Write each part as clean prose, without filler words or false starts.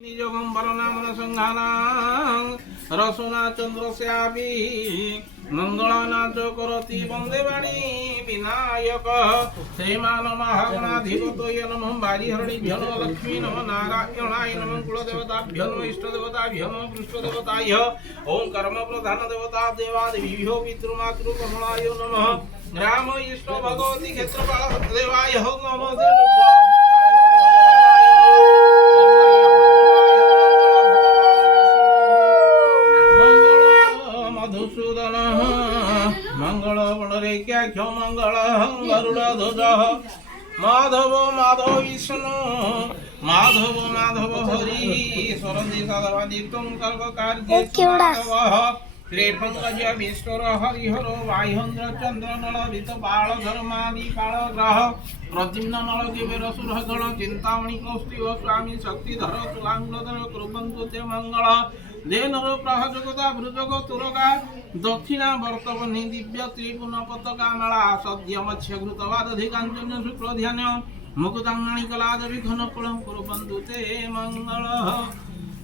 निजगंबरनाम रसुना चंद्रस्यापि मंगलानाच करति वंदे वाणी विनायक श्रीमान महागणाधिपतये नमः बारिहरणिभ्यो नमः लक्ष्मी नमः नारायणाय नमः कुलदेवताभ्यो नमः इष्टदेवताभ्यो नमः पृष्ठदेवताय ओं कर्म प्रधान देवता देवादिभ्यो पितृमातृकमलाय नमः राम इष्ट भगवती क्षेत्रपाल देवाय नमः मंगल बलरेख्याख्य मंगल गरुड़ ध्वज माधव माधव विष्णु माधव माधव हरि सरंदी सदादितं सर्वकार्ये श्रीपंकज विष्णुर हरिहर वायुन्द्र चंद्र नलभित बाल धर्मादि काल ग्रह प्रद्युम्न नल कुबेर सुरगण चिंतामणि कौस्तिव स्वामी शक्तिधर तुलांगधर कुर्वन्तु ते मंगल देनर प्रहजगता भृजग तुरगा दक्षिणा वर्तवनी दिव्य त्रिपुन पताका माला सद्य मत्स्य घृतवादधिकांचन शुक्ल ध्यान मुकुतांगणी कलादवि घन कुलं कुर्वन्तु ते मंगल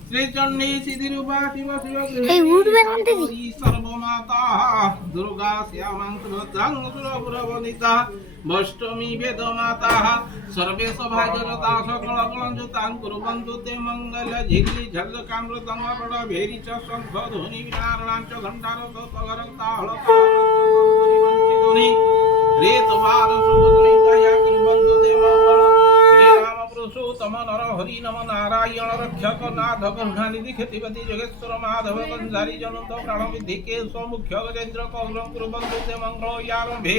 श्री चंडी सिद्धिरूपा शिव शिव सर्वमाता दुर्गा श्यामां सुरपुरवनिता वैष्णवी वेद माता सर्वे सौभाग्यरता सकल कलंजुतां कुर्वन्तु ते मंगल झिल्ली झल्लकामृतं वरद भेरी च शंख ध्वनि विनारणांच घंटारत तगरताहळ वंचितुनि रे तवाल सुभद्रैतया कुर्वन्तु ते मंगल तम नर हरि नम नारायण रक्षक नाथ करुणानिधि खेतिपति जगेश्वर माधव कंसारी जनत प्राणविधि केशव मुख्य गजेन्द्र कौरव कुर्वन्तु ते मंगल यारंभे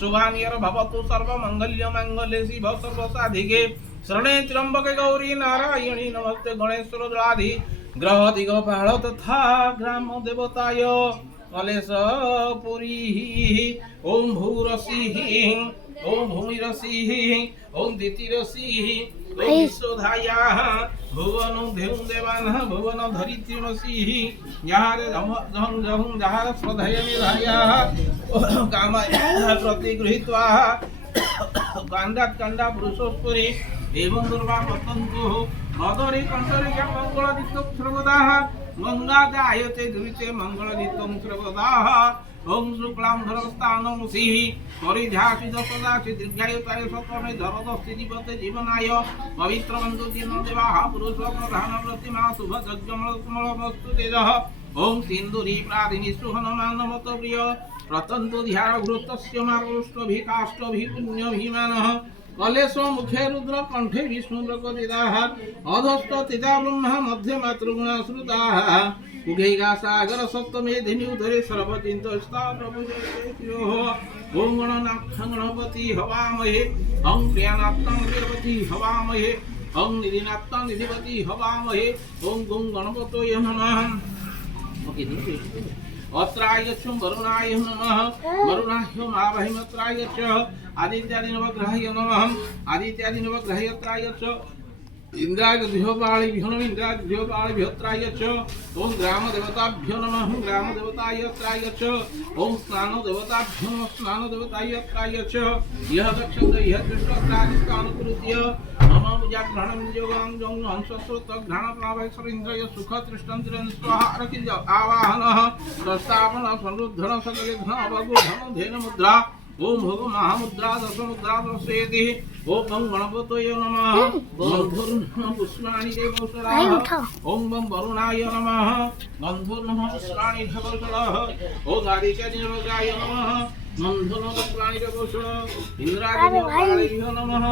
शुभानियर भवतु सर्व मंगल्य मंगले शिव सर्व साधिके शरणे त्र्यंबके गौरी नारायणी नमस्ते गणेश्वर द्वादि ग्रह दिगपाल तथा ग्राम देवताय कलेशपुरी ओम भूरसी ओम भूमिरसी ओम दितिरसी ओम विश्वधाया भुवन देव देवान भुवन धरित्रिमसी यार जहं जहं जहार श्रद्धय निधाया काम प्रतिगृहीत्वा कांडात कांडा पुरुषोत्परि एवं दुर्वा पतन्तु मदरे कंसरे मंगल दिक्क सर्वदा मंगादायते दुरिते मंगल दिक्कं सर्वदा ओम शुक्लां धरस्तानं सिंह परिध्यासित सदासि दीर्घायुताय सत्वमे धरदस्ति जीवते जीवनाय पवित्रवन्तु जिनो देवाः पुरुष प्रधान प्रतिमा शुभ यज्ञमल वस्तु तेजः ओम सिन्दूरी प्रादिनि सुहनुमान नमत प्रिय प्रतन्तु ध्यान घृतस्य मार्गष्टभिकाष्टभि पुण्यभिमानः कलेश मुखे रुद्र कंठे विष्णु प्रकटिताः अधस्त तिता ब्रह्मा मध्ये मातृगुणा श्रुताः उगैगा सागर सप्तमे धिनि उदरे सर्वचिंत प्रभुजयोः ओम गणनाथ गणपति हवामहे ओम प्रियनाथं प्रियपति हवामहे ओम निधिनाथं निधिपति हवामहे ओम गं गणपतये नमः अत्रायच्छं वरुणाय नमः वरुणाय मावहिमत्रायच्च आदित्यादि नवग्रहाय नमः आदित्यादि नवग्रहायत्रायच्च इंद्राग्योपाळिभ्यो नमः इंद्राग्योपाळिभ्योत्रायच्च ओम ग्राम देवताभ्यो नमः ग्राम देवतायत्रायच्च ओम स्नान देवताभ्यो नमः स्नान देवतायत्रायच्च यह दक्षिण यह दृष्टानुकृत्य नमः पूजाग्रहणं योगां जं हंसस्रोत घ्राण प्रावैश्वर इंद्रय सुख तृष्टंतिरं स्वाहा अरकिल आवाहनः प्रस्तापन संरुद्धन सकले धन अवगु धन धेन मुद्रा ओम भोग महामुद्रा दश मुद्रा दर्शयति ओम गणपतये नमः गंधर्व पुष्पाणि देवौषधाः ओम वरुणाय नमः गंधर्व पुष्पाणि देवौषधाः ओम आदित्याय नमः गंधर्व पुष्पाणि देवौषधाः इंद्राय नमः